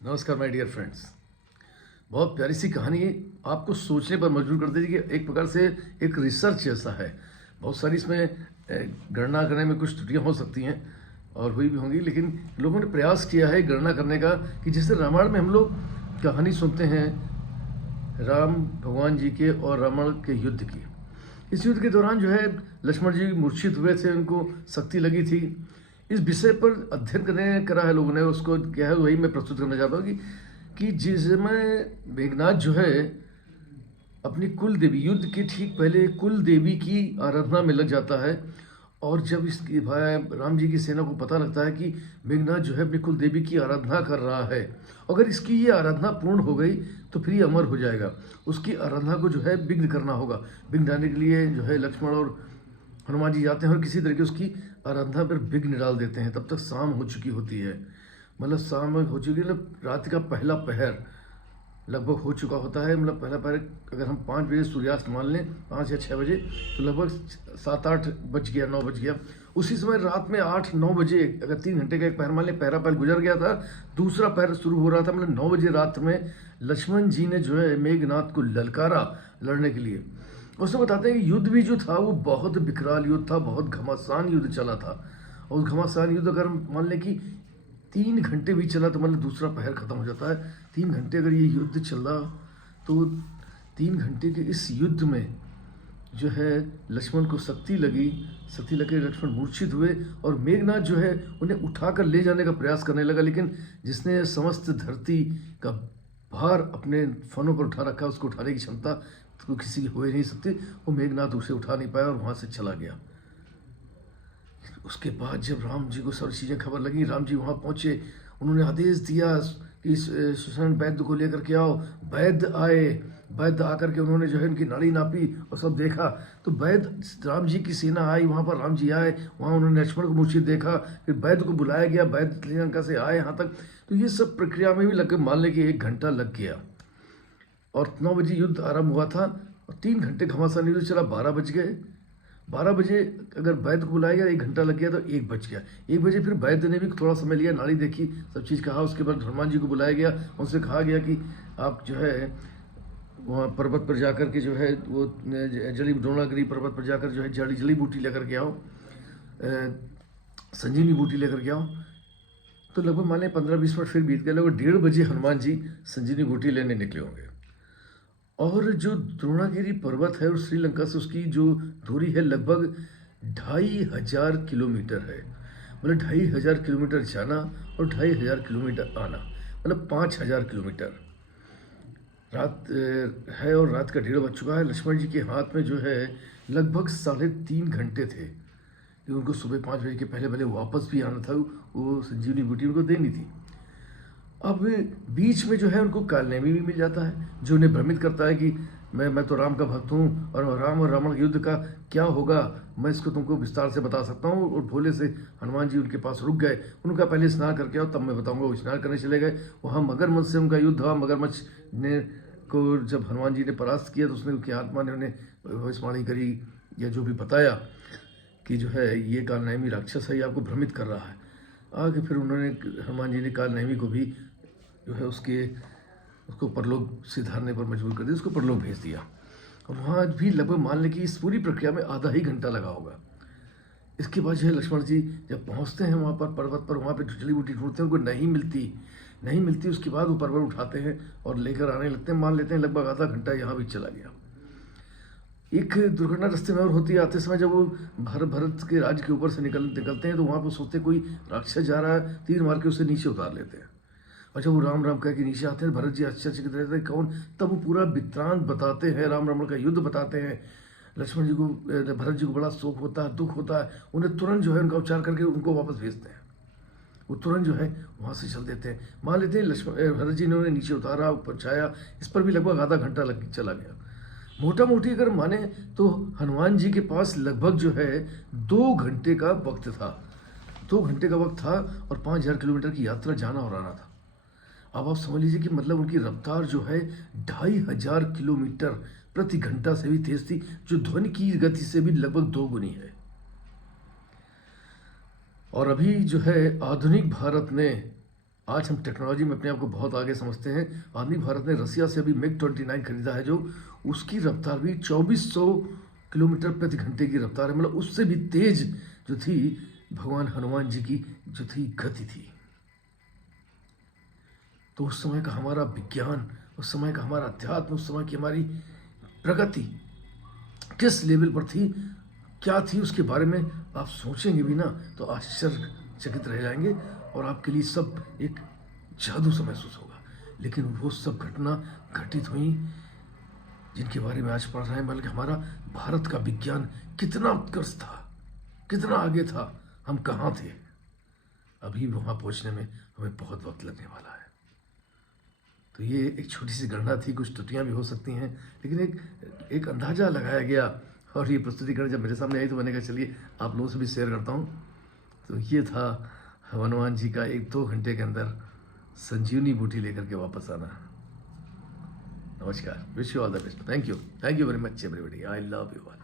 नमस्कार my dear friends. बहुत प्यारी सी कहानी आपको सोचने पर मजबूर कर देगी कि एक प्रकार से एक रिसर्च जैसा है। बहुत सारी इसमें गणना करने में कुछ त्रुटियां हो सकती हैं और हुई भी होंगी, लेकिन लोगों ने प्रयास किया है गणना करने का कि जैसे रामायण में हम लोग कहानी सुनते हैं राम भगवान जी के और रावण के युद्ध की। इस युद्ध के दौरान जो है लक्ष्मण जी मूर्छित हुए थे, उनको शक्ति लगी थी। इस विषय पर अध्ययन करने करा है लोगों ने, उसको क्या है वही मैं प्रस्तुत करना चाहता हूँ कि जिसमें मेघनाथ जो है अपनी कुल देवी, युद्ध के ठीक पहले कुल देवी की आराधना में लग जाता है। और जब इसकी भाई राम जी की सेना को पता लगता है कि मेघनाथ जो है अपनी कुल देवी की आराधना कर रहा है, अगर इसकी ये आराधना पूर्ण हो गई तो फिर ये अमर हो जाएगा। उसकी आराधना को जो है विघ्न करना होगा। विघ्न डालने के लिए जो है लक्ष्मण और हनुमान जी जाते हैं और किसी तरीके उसकी आराधना पर विघ्न डाल देते हैं। तब तक शाम हो चुकी होती है, मतलब शाम हो चुकी, मतलब रात का पहला पहर लगभग हो चुका होता है। मतलब पहला पहर अगर हम 5 बजे सूर्यास्त मान लें, 5 या 6 बजे, तो लगभग 7-8 बज गया, 9 बज गया। उसी समय रात में 8-9 बजे अगर 3 घंटे का एक पहर मान लें, पहला पहर गुजर गया था, दूसरा पहर शुरू हो रहा था। मतलब 9 बजे रात में लक्ष्मण जी ने जो है मेघनाथ को ललकारा लड़ने के लिए। उसमें बताते हैं कि युद्ध भी जो था वो बहुत विकराल युद्ध था, बहुत घमासान युद्ध चला था। और घमासान युद्ध अगर हम मान लें कि 3 घंटे भी चला तो मतलब दूसरा पहर खत्म हो जाता है। 3 घंटे अगर ये युद्ध चला तो 3 घंटे के इस युद्ध में जो है लक्ष्मण को शक्ति लगे, लक्ष्मण मूर्छित हुए और मेघनाथ जो है उन्हें उठाकर ले जाने का प्रयास करने लगा। लेकिन जिसने समस्त धरती का भार अपने फनों पर उठा रखा, उसको उठाने की क्षमता तो किसी की हो ही नहीं सकती। वो मेघनाथ उसे उठा नहीं पाया और वहाँ से चला गया। उसके बाद जब राम जी को सारी चीज़ें खबर लगी, राम जी वहाँ पहुँचे, उन्होंने आदेश दिया कि सुषण वैद्य को लेकर के आओ। वैद्य आए, वैद्य आकर के उन्होंने जो है उनकी नाड़ी नापी और सब देखा। तो वैद्य, राम जी की सेना आई वहाँ पर, राम जी आए वहाँ, उन्होंने लक्ष्मण को मूर्छित देखा, फिर वैद्य को बुलाया गया, वैद्य श्रीलंका से आए यहाँ तक। तो ये सब प्रक्रिया में भी लग मान लें कि 1 घंटा लग गया और 9 बजे युद्ध आरंभ हुआ था और 3 घंटे घमासान युद्ध चला। 12 बज गए। 12 बजे अगर वैद्य को बुलाया गया, 1 घंटा लग गया तो 1 बज गया। 1 बजे फिर वैद्य ने भी थोड़ा समय लिया, नाड़ी देखी, सब चीज़ कहा। उसके बाद हनुमान जी को बुलाया गया, उनसे कहा गया कि आप जो है वहाँ पर्वत पर जाकर के जो है वो जली द्रोणागिरी पर्वत पर जाकर जो है जड़ी बूटी लेकर के आओ, संजीवनी बूटी लेकर के आओ। तो लगभग मान लें 15-20 मिनट फिर बीत गए। लगभग 1:30 बजे हनुमान जी संजीवनी बूटी लेने निकले होंगे। और जो द्रोणागिरी पर्वत है और श्रीलंका से उसकी जो दूरी है लगभग 2500 किलोमीटर है। मतलब 2500 किलोमीटर जाना और 2500 किलोमीटर आना, मतलब 5000 किलोमीटर। रात है और रात का 1:30 बज चुका है। लक्ष्मण जी के हाथ में जो है लगभग 3.5 घंटे थे कि उनको सुबह 5 बजे के पहले पहले वापस भी आना था, वो संजीवनी बूटी उनको देनी थी। अब बीच में जो है उनको कालनेमी भी मिल जाता है जो उन्हें भ्रमित करता है कि मैं तो राम का भक्त हूँ और राम और रावण के युद्ध का क्या होगा, मैं इसको तुमको विस्तार से बता सकता हूँ। और भोले से हनुमान जी उनके पास रुक गए। उनका पहले स्नान करके आओ तब मैं बताऊँगा। वो स्नान करने चले गए। वहाँ मगरमच्छ से उनका युद्ध हुआ। मगरमच्छ ने को जब हनुमान जी ने परास्त किया तो उसने उनकी आत्मा ने उन्हें भविष्यवाणी करी या जो भी बताया कि जो है ये कालनेमी राक्षस है, ये आपको भ्रमित कर रहा है। आगे फिर उन्होंने, हनुमान जी ने कालनेमी को भी जो है उसको परलोक सिधारने पर मजबूर कर दिया, उसको परलोक भेज दिया। और वहाँ भी लगभग मान लें कि इस पूरी प्रक्रिया में आधा ही घंटा लगा होगा। इसके बाद जो है लक्ष्मण जी जब पहुँचते हैं वहाँ पर पर्वत पर, वहाँ पर जड़ी बूटी ढूंढते हैं, उनको नहीं मिलती। उसके बाद वो पर्वत उठाते हैं और लेकर आने लगते हैं। मान लेते हैं लगभग आधा घंटा यहाँ भी चला गया। एक दुर्घटना रास्ते में और होती है। आते समय जब वो भरत के राज्य के ऊपर से निकलते हैं तो वहाँ पर सोचते कोई राक्षस जा रहा है, तीर मार के उसे नीचे उतार लेते हैं। और जब वो राम राम कह के नीचे आते हैं, भरत जी आश्चर्यचकित रहते हैं कौन, तब वो पूरा वृत्तांत बताते हैं, राम रावण का युद्ध बताते हैं। लक्ष्मण जी को, भरत जी को बड़ा शोक होता है, दुख होता है। उन्हें तुरंत जो है उनका उपचार करके उनको वापस भेजते हैं। वो तुरंत जो है वहाँ से चल देते हैं। मान लेते हैं भरत जी ने उन्हें नीचे उतारा, पहुँचाया। इस पर भी लगभग आधा घंटा चला गया। मोटा मोटी अगर माने तो हनुमान जी के पास लगभग जो है 2 घंटे का वक्त था। 2 घंटे का वक्त था और 5000 किलोमीटर की यात्रा जाना और आना था। अब आप समझ लीजिए कि मतलब उनकी रफ्तार जो है 2500 किलोमीटर प्रति घंटा से भी तेज थी, जो ध्वनि की गति से भी लगभग 2 गुनी है। और अभी जो है आधुनिक भारत ने आज हम टेक्नोलॉजी में अपने आप को बहुत आगे समझते हैं। आदमी भारत ने रसिया से अभी MiG-29 खरीदा है, जो उसकी रफ्तार भी 2400 किलोमीटर प्रति घंटे की रफ्तार है। मतलब उससे भी तेज जो थी भगवान हनुमान जी की जो थी गति थी। तो उस समय का हमारा विज्ञान, उस समय का हमारा अध्यात्म, उस समय की हमारी प्रगति किस लेवल पर थी, क्या थी, उसके बारे में आप सोचेंगे भी ना तो आश्चर्यचकित रह जाएंगे और आपके लिए सब एक जादू सा महसूस होगा। लेकिन वो सब घटना घटित हुई जिनके बारे में आज पढ़ रहे हैं। बल्कि हमारा भारत का विज्ञान कितना उत्कृष्ट था, कितना आगे था, हम कहाँ थे। अभी वहाँ पहुँचने में हमें बहुत वक्त लगने वाला है। तो ये एक छोटी सी गणना थी, कुछ त्रुटियाँ भी हो सकती हैं, लेकिन एक अंदाज़ा लगाया गया। और ये प्रस्तुतिकरण जब मेरे सामने आई तो मैंने कहा चलिए आप लोगों से भी शेयर करता हूँ। तो ये था हनुमान जी का 1-2 घंटे के अंदर संजीवनी बूटी लेकर के वापस आना। नमस्कार, wish you all the best. Thank you very much everybody. I love you all.